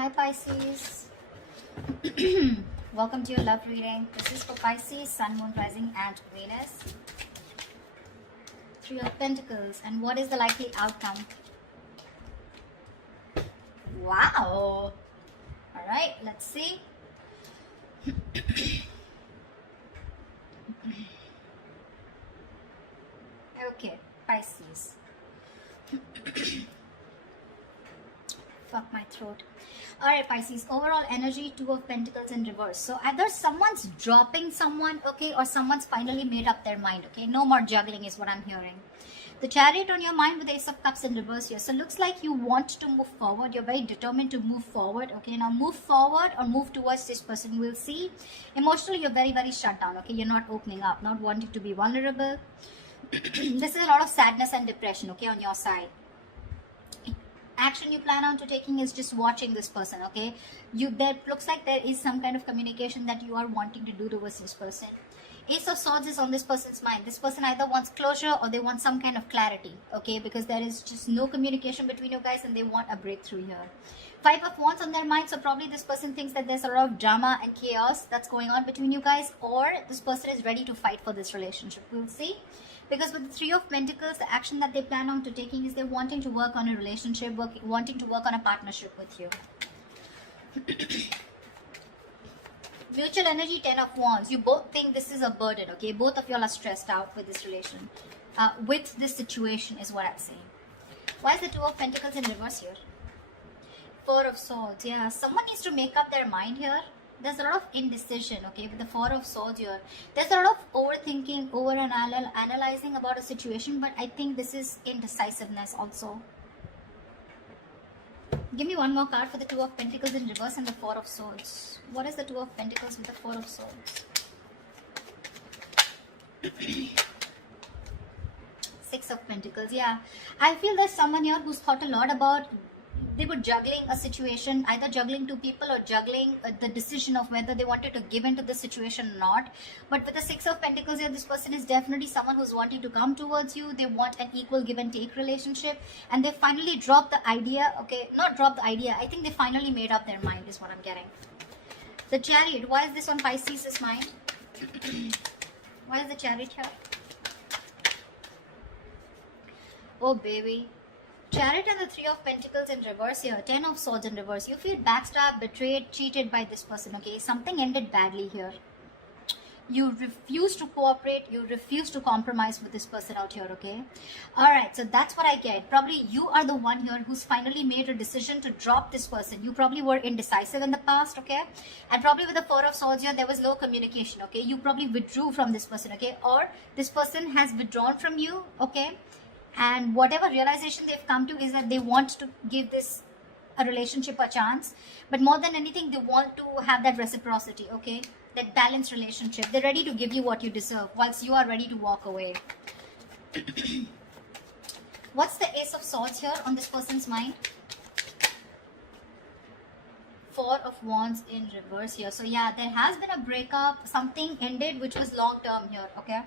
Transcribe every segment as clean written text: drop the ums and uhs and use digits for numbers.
Hi Pisces. Welcome to your love reading. This is for Pisces, Sun, Moon, Rising and Venus. Three of Pentacles. And what is the likely outcome? Wow. Alright, let's see. Okay, Pisces. Fuck my throat. Alright, Pisces, overall energy, Two of Pentacles in reverse. So either someone's dropping someone, okay, or someone's finally made up their mind, okay. No more juggling is what I'm hearing. The Chariot on your mind with the Ace of Cups in reverse here. So looks like you want to move forward. You're very determined to move forward, okay. Now move forward or move towards this person. We'll see. Emotionally, you're very, very shut down, okay. You're not opening up, not wanting to be vulnerable. This is a lot of sadness and depression, okay, on your side. Action you plan on to taking is just watching this person, okay. There looks like there is some kind of communication that you are wanting to do towards this person. Ace of Swords is on this person's mind. This person either wants closure or they want some kind of clarity, okay, because there is just no communication between you guys and they want a breakthrough here. Five of Wands on their mind, so probably this person thinks that there's a lot of drama and chaos that's going on between you guys, or this person is ready to fight for this relationship. We'll see. Because with the Three of Pentacles, the action that they plan on to taking is they're wanting to work on a relationship, wanting to work on a partnership with you. Mutual energy, Ten of Wands. You both think this is a burden, okay? Both of y'all are stressed out with this relation. With this situation is what I'm saying. Why is the Two of Pentacles in reverse here? Four of Swords. Yeah, someone needs to make up their mind here. There's a lot of indecision, okay, with the Four of Swords here. There's a lot of overthinking, analyzing about a situation, but I think this is indecisiveness also. Give me one more card for the Two of Pentacles in reverse and the Four of Swords. What is the Two of Pentacles with the Four of Swords? Six of Pentacles, yeah. I feel there's someone here who's thought a lot about, they were juggling a situation, either juggling two people or juggling the decision of whether they wanted to give into the situation or not. But with the Six of Pentacles here, this person is definitely someone who's wanting to come towards you. They want an equal give and take relationship, and they finally dropped the idea, okay, not dropped the idea, I think they finally made up their mind is what I'm getting. The Chariot, why is this on Pisces' mind? Why is the Chariot here? Oh baby. Chariot and the Three of Pentacles in reverse here. Ten of Swords in reverse. You feel backstabbed, betrayed, cheated by this person, okay? Something ended badly here. You refuse to cooperate. You refuse to compromise with this person out here, okay? Alright, so that's what I get. Probably you are the one here who's finally made a decision to drop this person. You probably were indecisive in the past, okay? And probably with the Four of Swords here, there was low communication, okay? You probably withdrew from this person, okay? Or this person has withdrawn from you, okay? And whatever realization they've come to is that they want to give this a relationship a chance, but more than anything they want to have that reciprocity, okay, that balanced relationship. They're ready to give you what you deserve whilst you are ready to walk away. What's the Ace of Swords here on this person's mind? Four of Wands in reverse here. So yeah, there has been a breakup, something ended which was long term here, okay?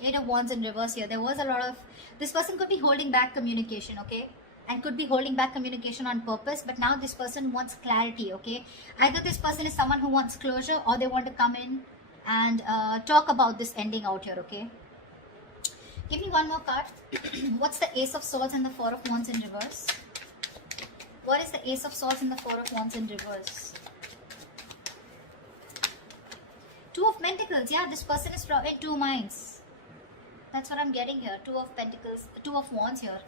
Eight of Wands in reverse here. There was a lot of, this person could be holding back communication, okay, and could be holding back communication on purpose, but now this person wants clarity, okay. Either this person is someone who wants closure, or they want to come in and talk about this ending out here, okay. Give me one more card. What's the Ace of Swords and the Four of Wands in reverse? What is the Ace of Swords and the Four of Wands in reverse? Two of Pentacles. Yeah, this person is in two minds. That's what I'm getting here. Two of Pentacles, Two of Wands here.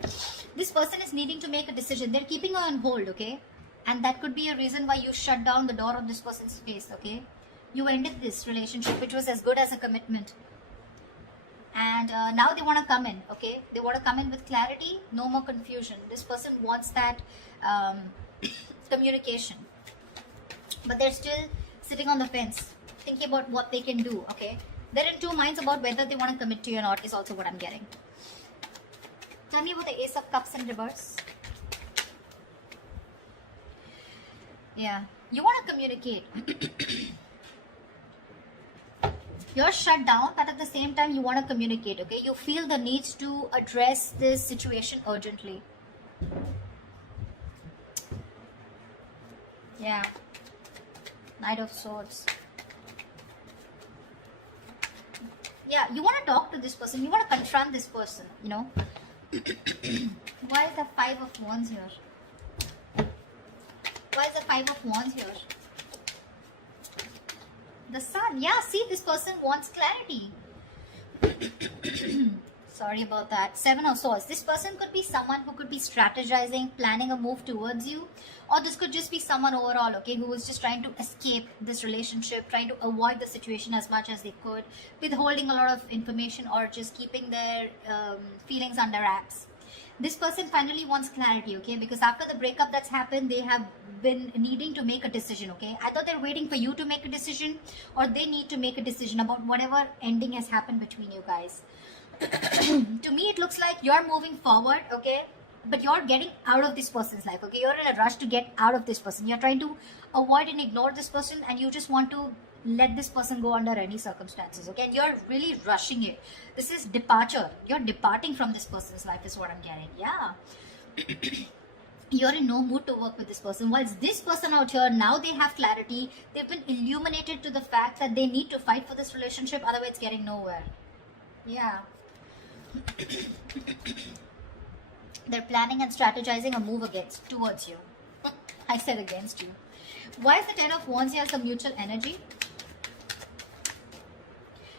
This person is needing to make a decision. They're keeping her on hold, okay? And that could be a reason why you shut down the door on this person's face, okay? You ended this relationship, which was as good as a commitment. And now they want to come in, okay? They want to come in with clarity, no more confusion. This person wants that communication. But they're still sitting on the fence, thinking about what they can do, okay? They're in two minds about whether they want to commit to you or not is also what I'm getting. Tell me about the Ace of Cups in reverse. Yeah, you want to communicate. You're shut down, but at the same time you want to communicate, okay? You feel the need to address this situation urgently. Yeah. Knight of Swords. Yeah, you want to talk to this person. You want to confront this person, you know. Why is the Five of Wands here? Why is the Five of Wands here? The Sun. Yeah, see, this person wants clarity. Sorry about that. Seven of Swords. This person could be someone who could be strategizing, planning a move towards you. Or this could just be someone overall, okay, who was just trying to escape this relationship, trying to avoid the situation as much as they could, withholding a lot of information or just keeping their feelings under wraps. This person finally wants clarity, okay, because after the breakup that's happened, they have been needing to make a decision, okay. Either they're waiting for you to make a decision or they need to make a decision about whatever ending has happened between you guys. To me, it looks like you're moving forward, okay, but you're getting out of this person's life, okay. You're in a rush to get out of this person. You're trying to avoid and ignore this person, and you just want to let this person go under any circumstances, okay, and you're really rushing it. This is departure. You're departing from this person's life is what I'm getting. Yeah. You're in no mood to work with this person. Whilst this person out here, now they have clarity. They've been illuminated to the fact that they need to fight for this relationship, otherwise it's getting nowhere. Yeah. They're planning and strategizing a move towards you. I said against you. Why is the Ten of Wands here some mutual energy?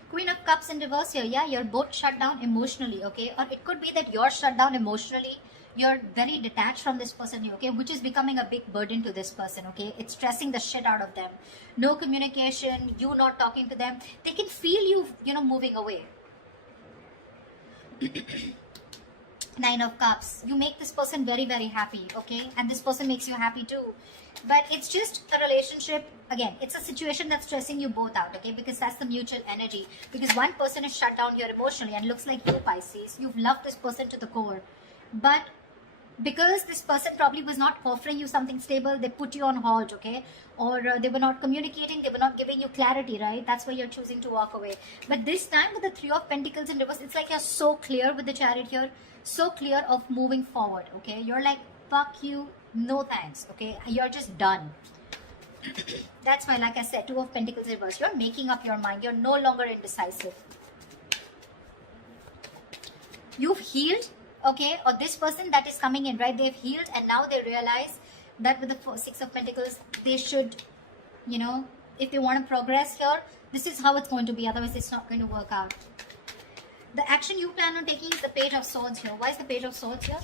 Queen of Cups in reverse here. Yeah, you're both shut down emotionally, okay? Or it could be that you're shut down emotionally. You're very detached from this person, okay? Which is becoming a big burden to this person, okay? It's stressing the shit out of them. No communication, you not talking to them. They can feel you, moving away. Nine of Cups. You make this person very, very happy, okay? And this person makes you happy too. But it's just a relationship. Again, it's a situation that's stressing you both out, okay? Because that's the mutual energy. Because one person is shut down here emotionally, and looks like you, Pisces. You've loved this person to the core. But because this person probably was not offering you something stable, they put you on hold, okay? Or they were not communicating, they were not giving you clarity, right? That's why you're choosing to walk away. But this time with the Three of Pentacles in reverse, it's like you're so clear with the Chariot here, so clear of moving forward, okay? You're like, fuck you, no thanks, okay? You're just done. That's why, like I said, Two of Pentacles in reverse, you're making up your mind. You're no longer indecisive. You've healed, okay? Or this person that is coming in, right? They've healed, and now they realize that with the Six of Pentacles, they should, if they want to progress here, this is how it's going to be. Otherwise, it's not going to work out. The action you plan on taking is the Page of Swords here. Why is the Page of Swords here?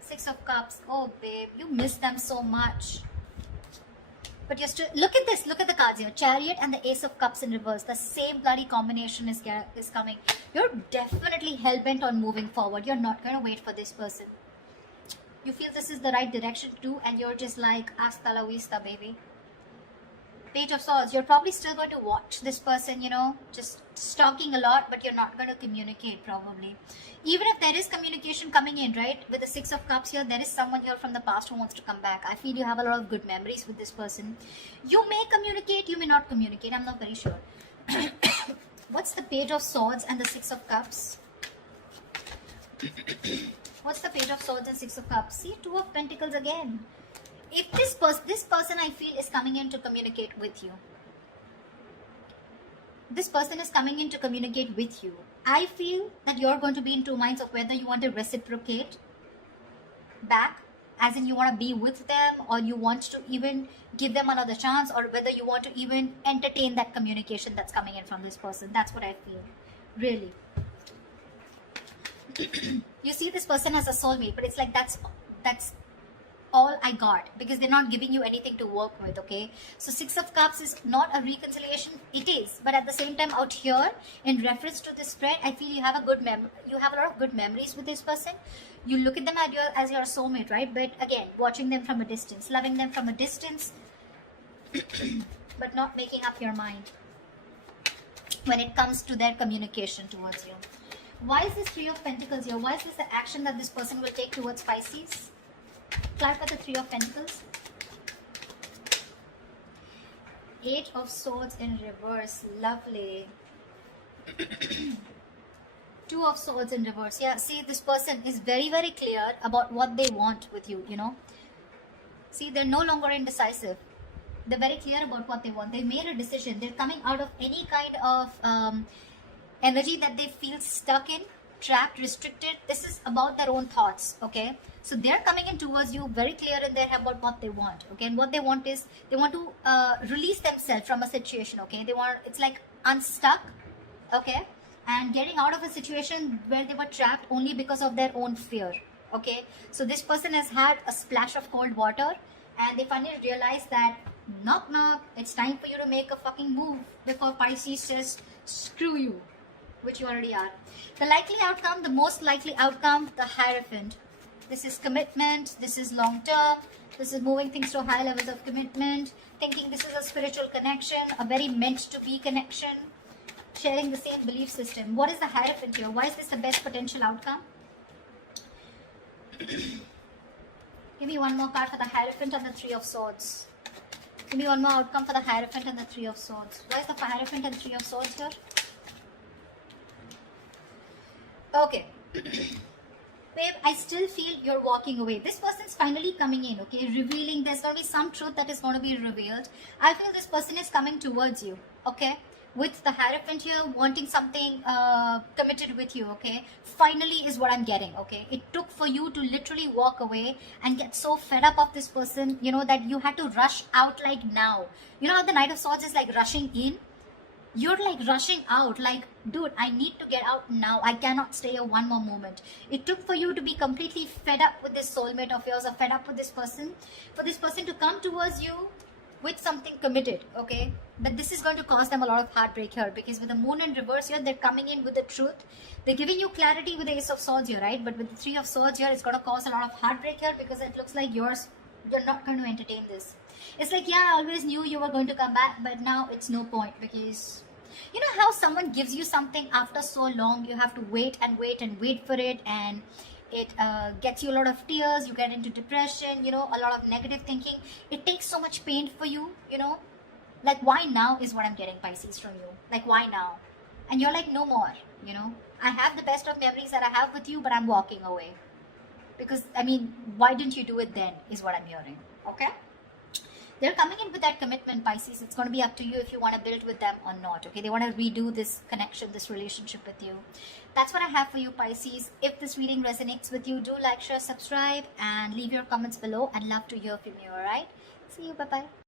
Six of Cups. Oh, babe, you miss them so much. But you're still, look at this, look at the cards here. Chariot and the Ace of Cups in reverse. The same bloody combination is coming. You're definitely hell-bent on moving forward. You're not going to wait for this person. You feel this is the right direction too, and you're just like, hasta la vista, baby. Page of Swords. You're probably still going to watch this person, just stalking a lot, but you're not going to communicate probably. Even if there is communication coming in, right? With the Six of Cups here, there is someone here from the past who wants to come back. I feel you have a lot of good memories with this person. You may communicate, you may not communicate. I'm not very sure. What's the Page of Swords and the Six of Cups? What's the Page of Swords and Six of Cups? See, Two of Pentacles again. If this person I feel is coming in to communicate with you. This person is coming in to communicate with you. I feel that you're going to be in two minds of whether you want to reciprocate back, as in you want to be with them, or you want to even give them another chance, or whether you want to even entertain that communication that's coming in from this person. That's what I feel. Really. You see this person as a soulmate, but it's like that's all I got, because they're not giving you anything to work with, okay? So Six of Cups is not a reconciliation. It is, but at the same time out here, in reference to this spread, I feel you have a lot of good memories with this person. You look at them as your soulmate, right? But again, watching them from a distance, loving them from a distance, but not making up your mind when it comes to their communication towards you. Why is this Three of Pentacles here? Why is this the action that this person will take towards Pisces? Clarify the Three of Pentacles. Eight of Swords in reverse. Lovely. Two of Swords in reverse. Yeah, see, this person is very, very clear about what they want with you, See, they're no longer indecisive. They're very clear about what they want. They made a decision. They're coming out of any kind of energy that they feel stuck in, trapped, restricted. This is about their own thoughts, okay? So they're coming in towards you very clear in their head about what they want, okay? And what they want is they want to release themselves from a situation, okay? They want, it's like unstuck, okay? And getting out of a situation where they were trapped only because of their own fear, okay? So this person has had a splash of cold water and they finally realize that knock knock, it's time for you to make a fucking move before Pisces says screw you, which you already are. The likely outcome, the most likely outcome, the Hierophant. This is commitment, this is long term, this is moving things to high levels of commitment, thinking this is a spiritual connection, a very meant to be connection, sharing the same belief system. What is the Hierophant here? Why is this the best potential outcome? Give me one more card for the Hierophant and the Three of Swords. Give me one more outcome for the Hierophant and the Three of Swords. Why is the Hierophant and Three of Swords here? Okay. Babe, I still feel you're walking away. This person's finally coming in, okay? Revealing, there's going to be some truth that is going to be revealed. I feel this person is coming towards you, okay? With the Hierophant here, wanting something committed with you, okay? Finally is what I'm getting, okay? It took for you to literally walk away and get so fed up of this person, you know, that you had to rush out like now. You know how the Knight of Swords is like rushing in? You're like rushing out, like, dude, I need to get out now. I cannot stay here one more moment. It took for you to be completely fed up with this soulmate of yours or fed up with this person, for this person to come towards you with something committed, okay? But this is going to cause them a lot of heartbreak here, because with the Moon in reverse here, they're coming in with the truth. They're giving you clarity with the Ace of Swords here, right? But with the Three of Swords here, it's going to cause a lot of heartbreak here, because it looks like you're not going to entertain this. It's like, yeah, I always knew you were going to come back, but now it's no point, because you know how someone gives you something after so long, you have to wait and wait and wait for it, and it gets you a lot of tears, you get into depression, you know, a lot of negative thinking. It takes so much pain for you, you know, like why now is what I'm getting, Pisces, from you. Like why now? And you're like, no more, you know, I have the best of memories that I have with you, but I'm walking away. Because, I mean, why didn't you do it then is what I'm hearing, okay? They're coming in with that commitment, Pisces. It's going to be up to you if you want to build with them or not, okay? They want to redo this connection, this relationship with you. That's what I have for you, Pisces. If this reading resonates with you, do like, share, subscribe, and leave your comments below. I'd love to hear from you, all right? See you. Bye-bye.